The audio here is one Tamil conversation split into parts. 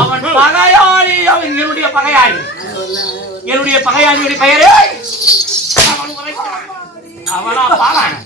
அவன் பகையாளி, அவன் என்னுடைய பகையாளி. என்னுடைய பகையாளியுடைய பெயரே அவனா பாலான்.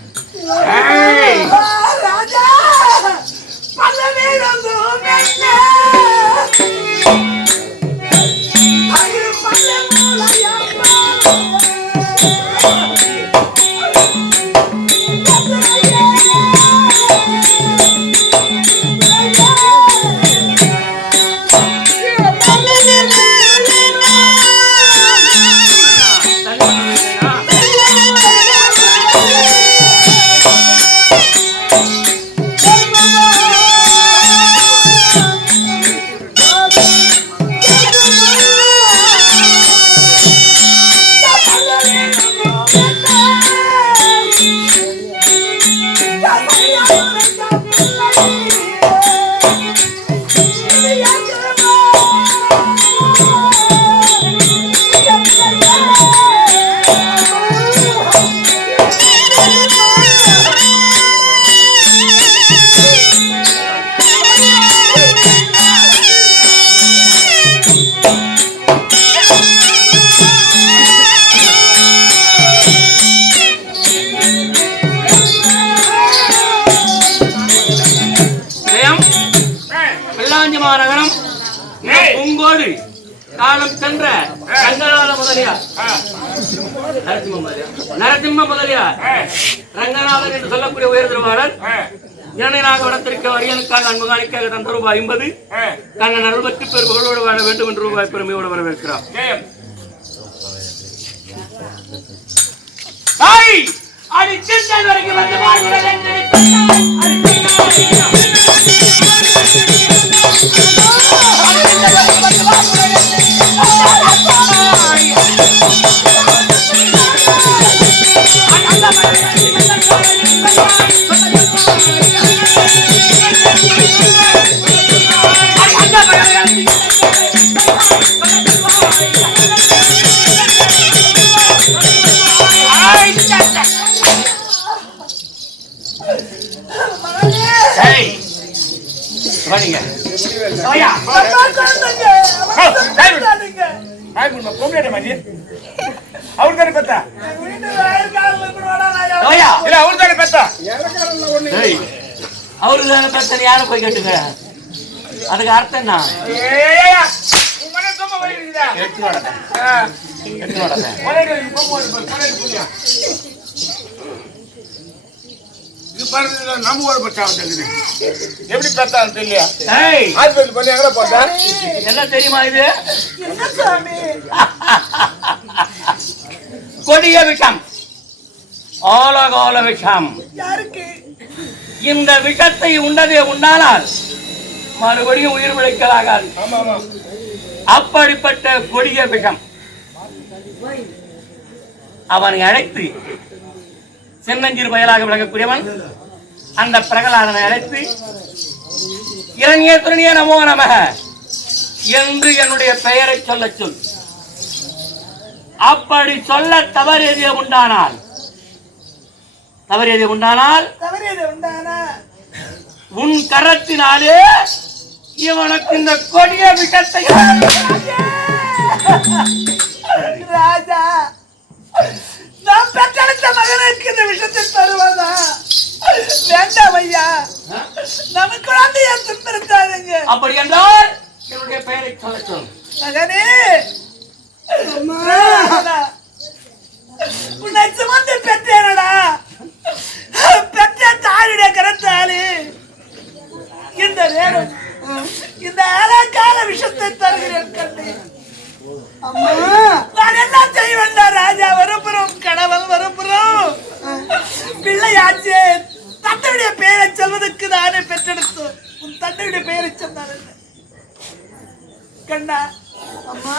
காலம் சென்ற ரங்கநாத முதலியார், நரசிம்ம முதலியார் ரங்கநாதன் என்று சொல்லக்கூடிய உயர் திருவாளர் இரணையாக வடத்திற்கு அரியனுக்காக அன்புகாணிக்காக தந்த ரூபாய் 50 கண்ணன் அருள்பற்றி பெருமகளோடு வாழ வேண்டும் என்று ரூபாய் பெருமையோடு வரவேற்கிறார். வரைக்கும் வந்து அவருதான பிரச்சனை யாரும் போய் கேட்டுங்க. அதுக்கு அர்த்தம் என்ன? என்ன தெரியுமா இது? கொடிய விஷம், ஆலகால விஷம். இந்த விஷத்தை உண்டதே உண்டானால் மறுபடியும் உயிர் பிழைக்கலாகாது. அப்படிப்பட்ட கொடிய விஷம் அவனை அழைத்து சின்னஞ்சிறு பயலாக விளங்கக்கூடியவன் அந்த பிரகலாதனை அழைத்து இரணிய துரணிய நமோ நமக என்று என்னுடைய பெயரை சொல்ல சொல். அப்படி சொல்ல தவறு உண்டானால் உன் கரத்தினாலே இவனுக்கு இந்த கொடிய விஷத்தை ராஜா நாம் பெற்றெடுத்த மகனுக்கு இந்த விஷத்தை தருவதா? வேண்டாம் ஐயா, நமக்கு குழந்தைய துன்புறுத்தாதுங்க. அப்படி என்றால் என்னுடைய பெயரை சொல்ல சொல். மகனே, உன்னை சுமந்து பெற்றேனடா. பெற்ற தாயுடைய கரத்தாலே இந்த நேரம் இந்த அழகால விஷத்தை தருகிறேன் கண்ணே. நான் என்ன செய்வேன் ராஜா? வரப்புறம் கடவுள் வரப்புறம் பிள்ளையாச்சே. தந்தையுடைய பெயரை சொல்வதற்கு நானே பெற்றெடுத்தோம். உன் தந்தையுடைய பெயரை சொன்னார் கண்ணா. அம்மா,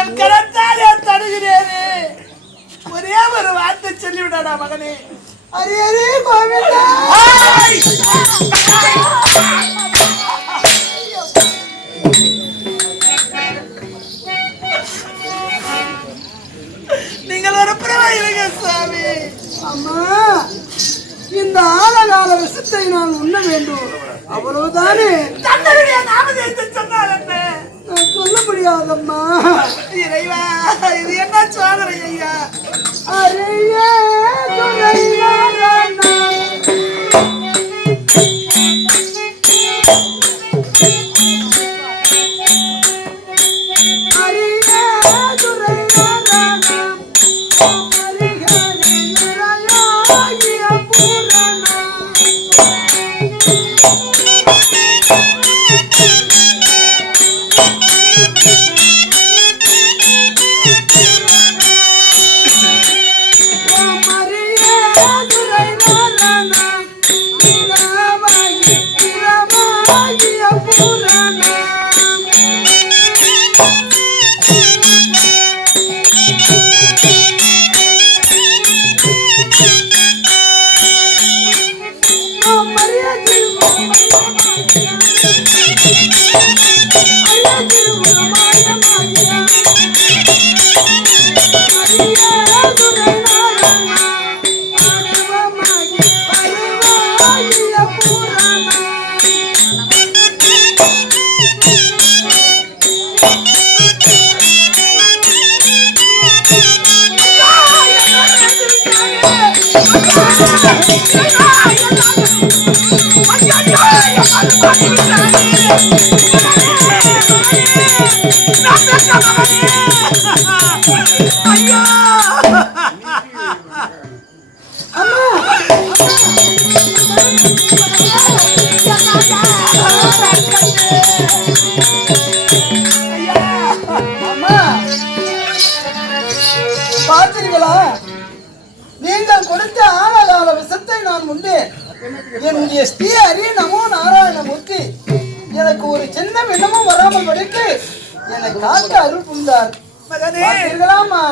என் கரத்தாலே தருகிறேனே. ஒரே ஒரு வார்த்தை சொல்லிவிடாடா மகனே. Array array Govinda. நீங்கள் ஒரு பிரவாயிருங்க சாமி. அம்மா, இந்த ஆழகால விஷத்தை நான் உண்ண வேண்டும், அவ்வளவுதானே? தந்தையுடைய நாமதேயத்தை சொன்னால் என்ன? நான் சொல்ல முடியாதம்மா. இறைவா, இது என்ன சோதனை ஐயா? அறையே துணையாரானா பார்த்தீர்களா? நீங்கள் கொடுத்த ஆழகால விஷத்தை நான் உண்டேன். என்னுடைய ஸ்ரீ ஹரி நமோ நாராயணமூர்த்தி எனக்கு ஒரு சின்ன விண்ணமும் வராமல் படித்து என்னை காக்க அருள் புரிந்தார். பார்த்தீர்களாமா?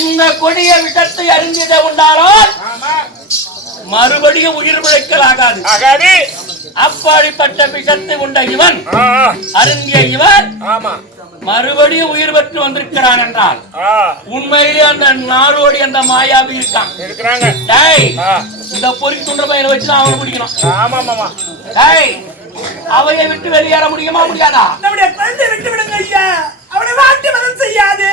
இந்த கொடிய விஷத்தை அறிந்ததை உண்டானால் மறுபடியும் உயிர் பிழைக்கலாகாது. அப்படிப்பட்ட விஷத்தை உண்ட இவன், அருந்திய இவன் மறுபடியும் உயிர் பெற்று வந்திருக்கிறான் என்றால் உண்மையிலே அந்த நாரோடி அந்த மாயாவி இருக்கான். இந்த பொறி துண்ட பையனை வச்சு அவனை பிடிக்கணும். அவையை விட்டு வெளியேற முடியுமா? முடியாதா? நம்முடைய குழந்தை விட்டு விடுங்க ஐயா. அவனை வாட்டி மதம் செய்யாது.